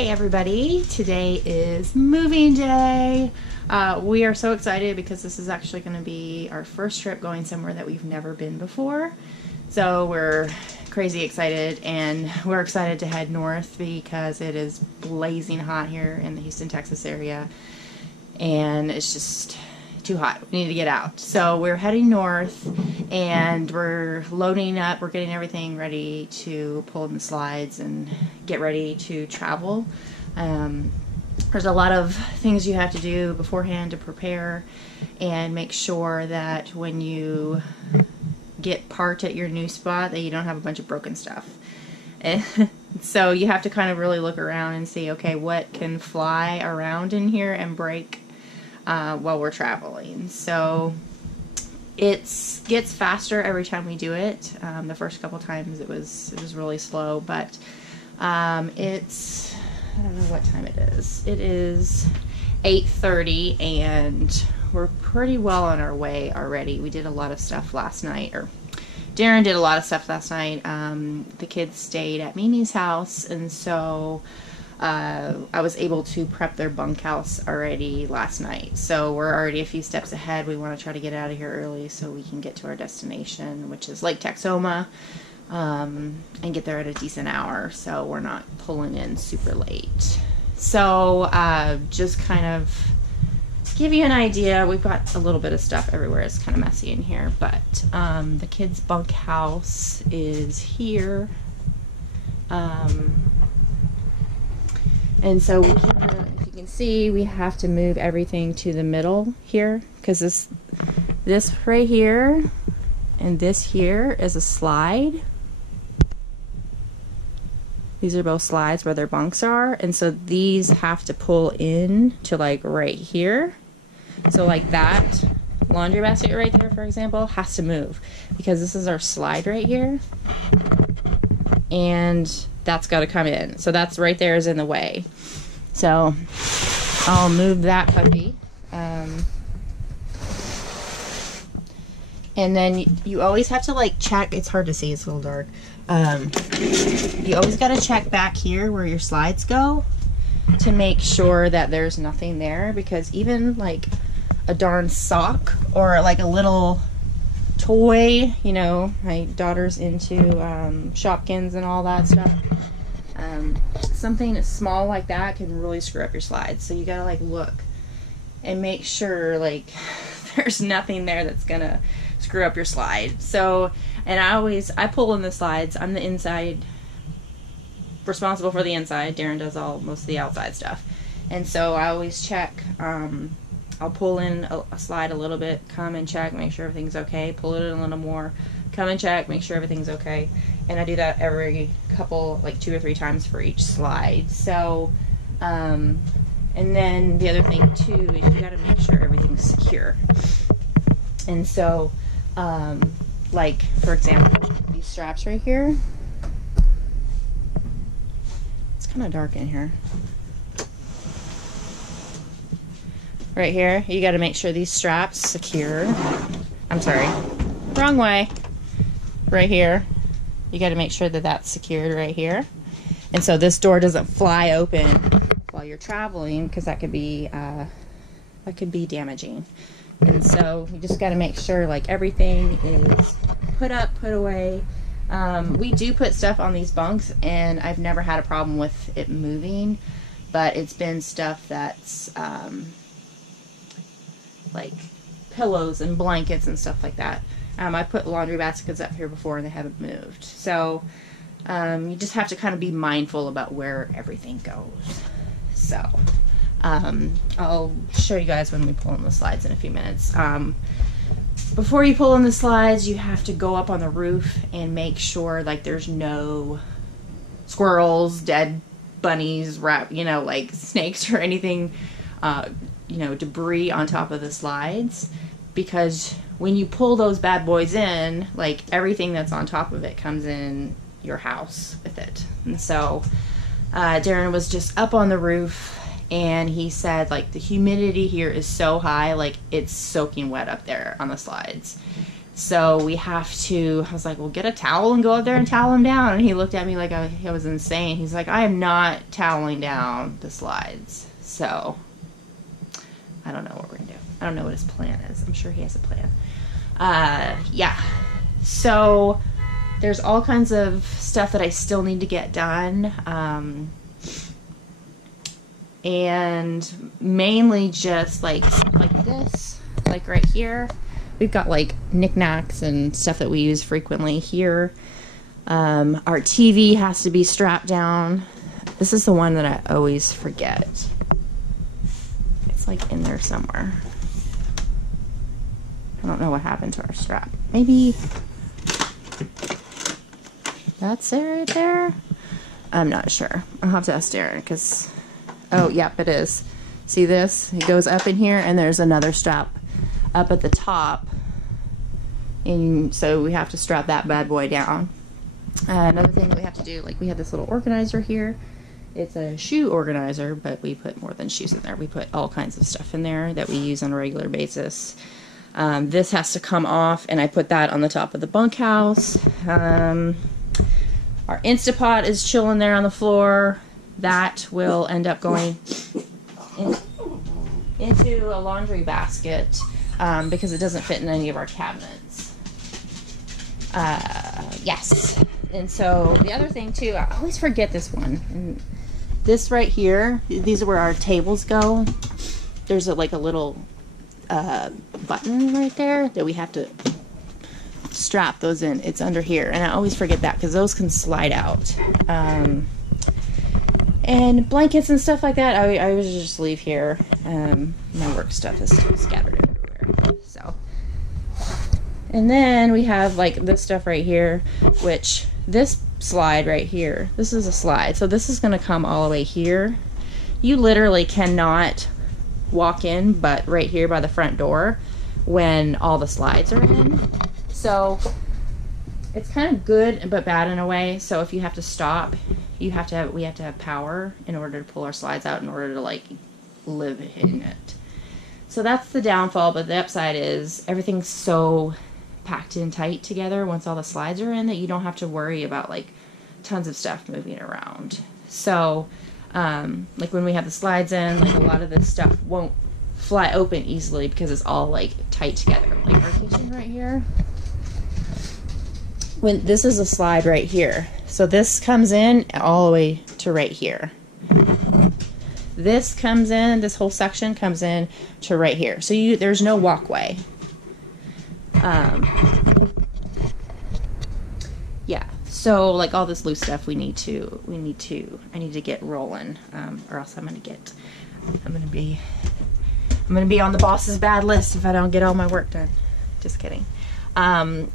Hey everybody, today is moving day. We are so excited because this is actually going to be our first trip going somewhere that we've never been before. So we're crazy excited, and we're excited to head north because it is blazing hot here in the Houston, Texas area, and it's just too hot. We need to get out. So we're heading north and we're loading up. We're getting everything ready to pull in the slides and get ready to travel. There's a lot of things you have to do beforehand to prepare and make sure that when you get parked at your new spot that you don't have a bunch of broken stuff. And so you have to kind of really look around and see, okay, what can fly around in here and break while we're traveling. So it gets faster every time we do it. The first couple times it was really slow, but it's, I don't know what time it is. It is 8:30 and we're pretty well on our way already. We did a lot of stuff last night, or Darren did a lot of stuff last night. The kids stayed at Mimi's house, and so I was able to prep their bunkhouse already last night. So we're already a few steps ahead. We want to try to get out of here early so we can get to our destination, which is Lake Texoma, and get there at a decent hour so we're not pulling in super late. So just kind of give you an idea, we've got a little bit of stuff everywhere. It's kind of messy in here, but the kids' bunkhouse is here. And so we can, if you can see, we have to move everything to the middle here, because this right here and this here is a slide. These are both slides where their bunks are, and so these have to pull in to like right here. So like that laundry basket right there, for example, has to move because this is our slide right here, and that's got to come in. So that's right there is in the way. So I'll move that puppy. And then you always have to like check. It's hard to see, it's a little dark. You always got to check back here where your slides go to make sure that there's nothing there, because even like a darn sock or like a little toy, you know, my daughter's into Shopkins and all that stuff. Something small like that can really screw up your slides. So you gotta like look and make sure like there's nothing there that's gonna screw up your slide. So, and I pull in the slides. I'm the inside, responsible for the inside. Darren does most of the outside stuff. And so I always check. I'll pull in a slide a little bit, come and check, make sure everything's okay, pull it in a little more, come and check, make sure everything's okay. And I do that every couple, like 2 or 3 times for each slide. So, and then the other thing too is you gotta make sure everything's secure. And so, like for example, these straps right here, it's kind of dark in here. Right here, you got to make sure these straps secure. I'm sorry, wrong way. Right here, you got to make sure that that's secured right here, and so this door doesn't fly open while you're traveling, because that could be damaging. And so you just got to make sure like everything is put up, put away. We do put stuff on these bunks, and I've never had a problem with it moving, but it's been stuff that's like pillows and blankets and stuff like that. I put laundry baskets up here before and they haven't moved. So you just have to kind of be mindful about where everything goes. So I'll show you guys when we pull in the slides in a few minutes. Before you pull in the slides, you have to go up on the roof and make sure like there's no squirrels, dead bunnies, you know, like snakes or anything, you know, debris on top of the slides, because when you pull those bad boys in, like everything that's on top of it comes in your house with it. And so Darren was just up on the roof, and he said like the humidity here is so high, like it's soaking wet up there on the slides. So we have to, I was like, well, get a towel and go up there and towel them down. And he looked at me like I was insane. He's like, I am not toweling down the slides. So I don't know what we're going to do. I don't know what his plan is. I'm sure he has a plan. Yeah. So there's all kinds of stuff that I still need to get done. And mainly just like this, like right here. We've got like knickknacks and stuff that we use frequently here. Our TV has to be strapped down. This is the one that I always forget. It's like in there somewhere. I don't know what happened to our strap. Maybe that's it right there? I'm not sure. I'll have to ask Darren because, oh, yep, it is. See this? It goes up in here and there's another strap up at the top. And so we have to strap that bad boy down. Another thing that we have to do, like we have this little organizer here. It's a shoe organizer, but we put more than shoes in there. We put all kinds of stuff in there that we use on a regular basis. This has to come off, and I put that on the top of the bunkhouse. Our Instapot is chilling there on the floor. That will end up going into a laundry basket because it doesn't fit in any of our cabinets. Yes. And so the other thing too, I always forget this one. And this right here, these are where our tables go. There's like a little button right there that we have to strap those in. It's under here, and I always forget that because those can slide out. And blankets and stuff like that, I would just leave here. My work stuff is scattered everywhere. So, and then we have like this stuff right here, which this slide right here, this is a slide, so this is going to come all the way here. You literally cannot walk in but right here by the front door when all the slides are in. So it's kind of good but bad in a way. So if you have to stop, we have to have power in order to pull our slides out in order to like live in it. So that's the downfall, but the upside is everything's so packed in tight together once all the slides are in that you don't have to worry about like tons of stuff moving around. So like when we have the slides in, like a lot of this stuff won't fly open easily because it's all like tight together. Like our kitchen right here, when this is a slide right here, so this comes in all the way to right here. This comes in, this whole section comes in to right here. So there's no walkway. Yeah, so like all this loose stuff I need to get rolling, or else I'm gonna be on the boss's bad list if I don't get all my work done. Just kidding.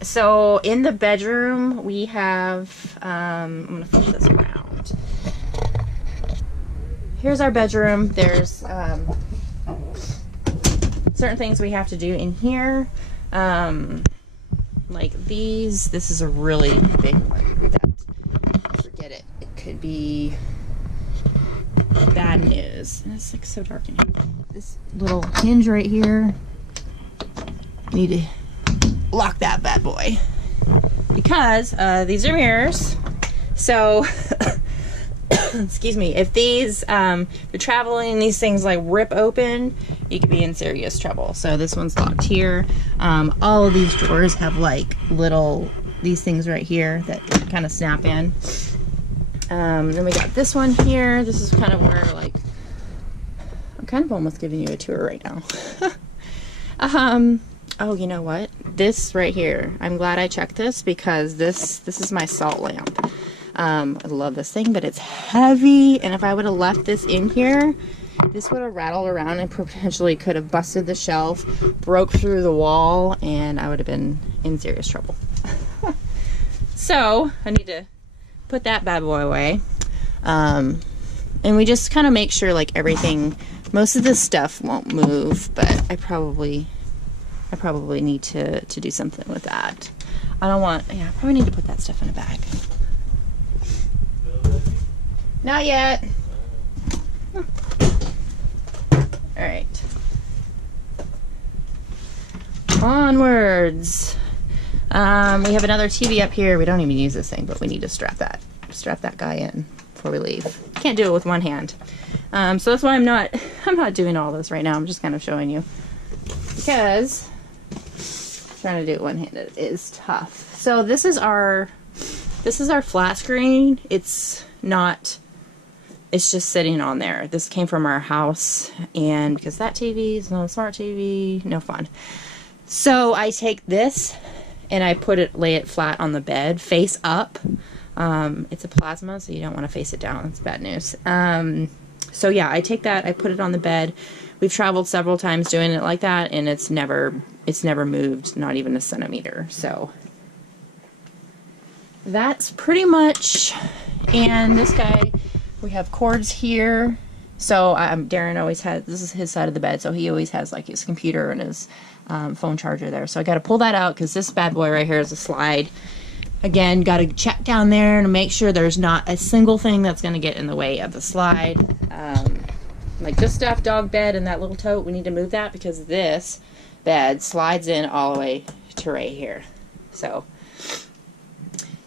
So in the bedroom we have, I'm gonna flip this around. Here's our bedroom. There's certain things we have to do in here. Like these, this is a really big one that, forget it, it could be bad news. And it's like so dark in here. This little hinge right here, I need to lock that bad boy because these are mirrors. So excuse me, if these if you're traveling, these things like rip open, you could be in serious trouble. So this one's locked here. All of these drawers have like these things right here that kind of snap in. Then we got this one here. This is kind of where like I'm kind of almost giving you a tour right now. Oh, you know what? This right here, I'm glad I checked this because this is my salt lamp. I love this thing, but it's heavy, and if I would have left this in here, this would have rattled around and potentially could have busted the shelf, broke through the wall, and I would have been in serious trouble. So I need to put that bad boy away. And we just kind of make sure like everything, most of this stuff won't move, but I probably need to do something with that. I probably need to put that stuff in a bag. Not yet. Alright. Onwards. We have another TV up here. We don't even use this thing, but we need to strap that guy in before we leave. Can't do it with one hand. So that's why I'm not doing all this right now. I'm just kind of showing you, because trying to do it one-handed is tough. So this is our flat screen. It's just sitting on there. This came from our house, and because that TV is not a smart TV, no fun. So I take this and I lay it flat on the bed, face up. It's a plasma, so you don't want to face it down. That's bad news. So yeah, I take that, I put it on the bed. We've traveled several times doing it like that, and it's never moved, not even a centimeter. So that's pretty much. And this guy, we have cords here. So Darren always has, this is his side of the bed, so he always has like his computer and his phone charger there. So I got to pull that out because this bad boy right here is a slide. Again, got to check down there and make sure there's not a single thing that's going to get in the way of the slide. Like this stuff, dog bed and that little tote, we need to move that because this bed slides in all the way to right here. So,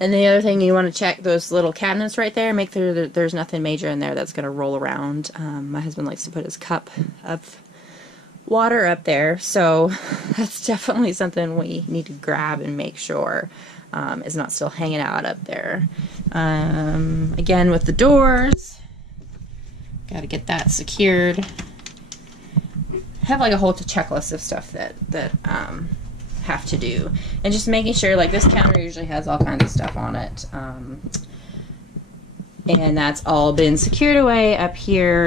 and the other thing, you want to check those little cabinets right there, make sure that there's nothing major in there that's going to roll around. My husband likes to put his cup of water up there, so that's definitely something we need to grab and make sure is not still hanging out up there. Again, with the doors, got to get that secured. I have like a whole checklist of stuff that have to do, and just making sure, like this counter usually has all kinds of stuff on it, and that's all been secured away up here,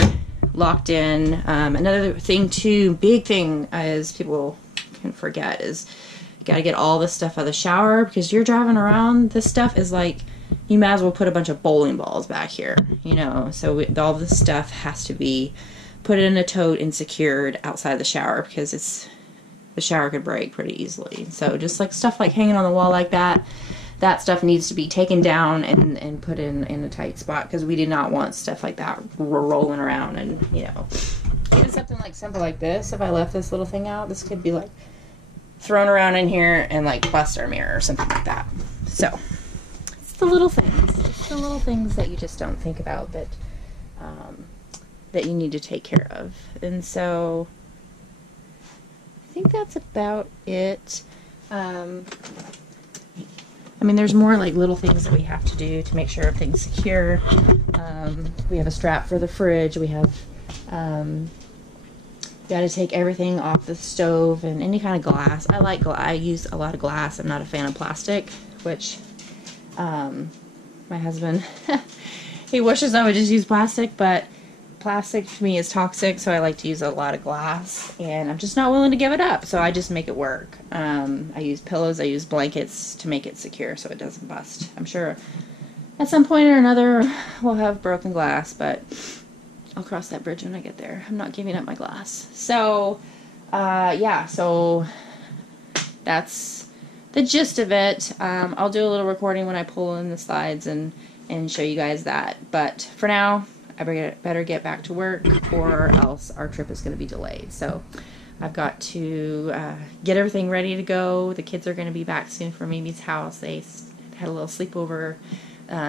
locked in. Another thing too, big thing, is people can forget, is you got to get all this stuff out of the shower, because you're driving around, this stuff is like, you might as well put a bunch of bowling balls back here, you know. So all this stuff has to be put in a tote and secured outside the shower, because the shower could break pretty easily. So just like stuff like hanging on the wall like that, that stuff needs to be taken down and put in a tight spot, because we do not want stuff like that rolling around. And you know, even something like simple like this, if I left this little thing out, this could be like thrown around in here and like bust our mirror or something like that. So it's the little things. It's the little things that you just don't think about that that you need to take care of. And so I think that's about it. I mean, there's more like little things that we have to do to make sure everything's secure. We have a strap for the fridge. We have got to take everything off the stove and any kind of glass. I use a lot of glass. I'm not a fan of plastic, which my husband he wishes I would just use plastic, but plastic to me is toxic, so I like to use a lot of glass, and I'm just not willing to give it up, so I just make it work. I use pillows, I use blankets to make it secure so it doesn't bust. I'm sure at some point or another we'll have broken glass, but I'll cross that bridge when I get there. I'm not giving up my glass. So yeah, so that's the gist of it. I'll do a little recording when I pull in the slides and show you guys that, but for now I better get back to work, or else our trip is going to be delayed. So I've got to get everything ready to go. The kids are going to be back soon from Mimi's house. They had a little sleepover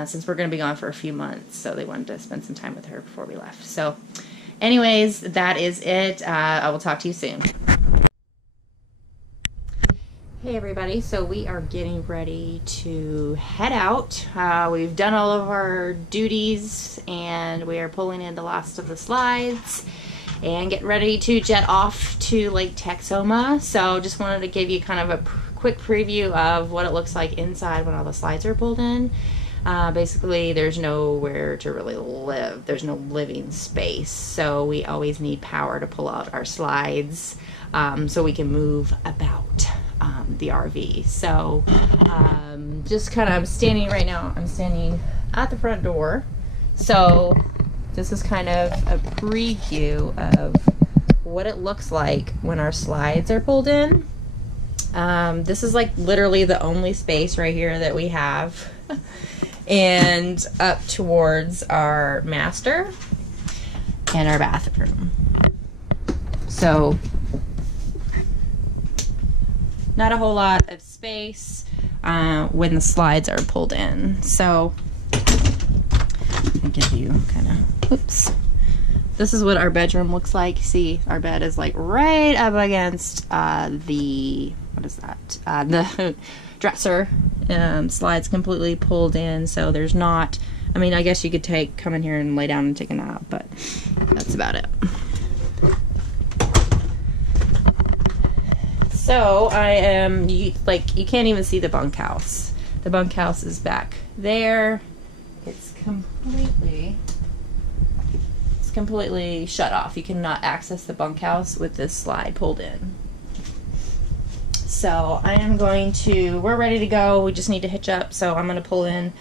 since we're going to be gone for a few months, so they wanted to spend some time with her before we left. So anyways, that is it. I will talk to you soon. Hey everybody, so we are getting ready to head out. We've done all of our duties and we are pulling in the last of the slides and getting ready to jet off to Lake Texoma. So just wanted to give you kind of a quick preview of what it looks like inside when all the slides are pulled in. Basically there's nowhere to really live. There's no living space, so we always need power to pull out our slides so we can move about the RV. So just kind of, I'm standing at the front door, so this is kind of a preview of what it looks like when our slides are pulled in. This is like literally the only space right here that we have, and up towards our master and our bathroom. So not a whole lot of space space when the slides are pulled in. So I'll give you kind of, oops. This is what our bedroom looks like. See, our bed is like right up against the, what is that? The dresser. Slides completely pulled in, so there's not, I mean, I guess you could come in here and lay down and take a nap, but that's about it. So I am, you can't even see the bunkhouse. The bunkhouse is back there. It's completely shut off. You cannot access the bunkhouse with this slide pulled in. So I am going to, we're ready to go. We just need to hitch up. So I'm going to pull in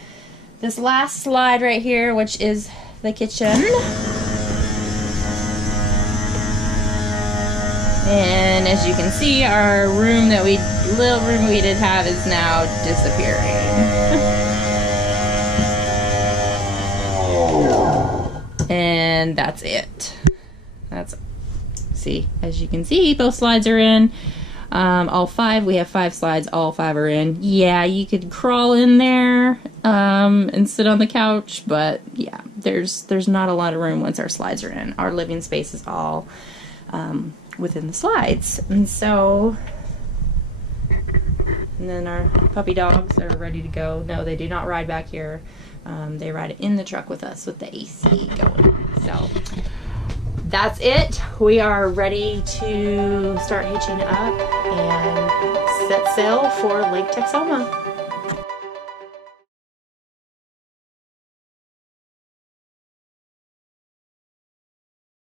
this last slide right here, which is the kitchen. And as you can see, our room little room we did have is now disappearing. And that's it. See, as you can see, both slides are in. All 5, we have 5 slides, all 5 are in. Yeah, you could crawl in there and sit on the couch, but yeah, there's not a lot of room once our slides are in. Our living space is all within the slides. And so, and then our puppy dogs are ready to go. No, they do not ride back here. They ride in the truck with us with the AC going. So that's it. We are ready to start hitching up and set sail for Lake Texoma.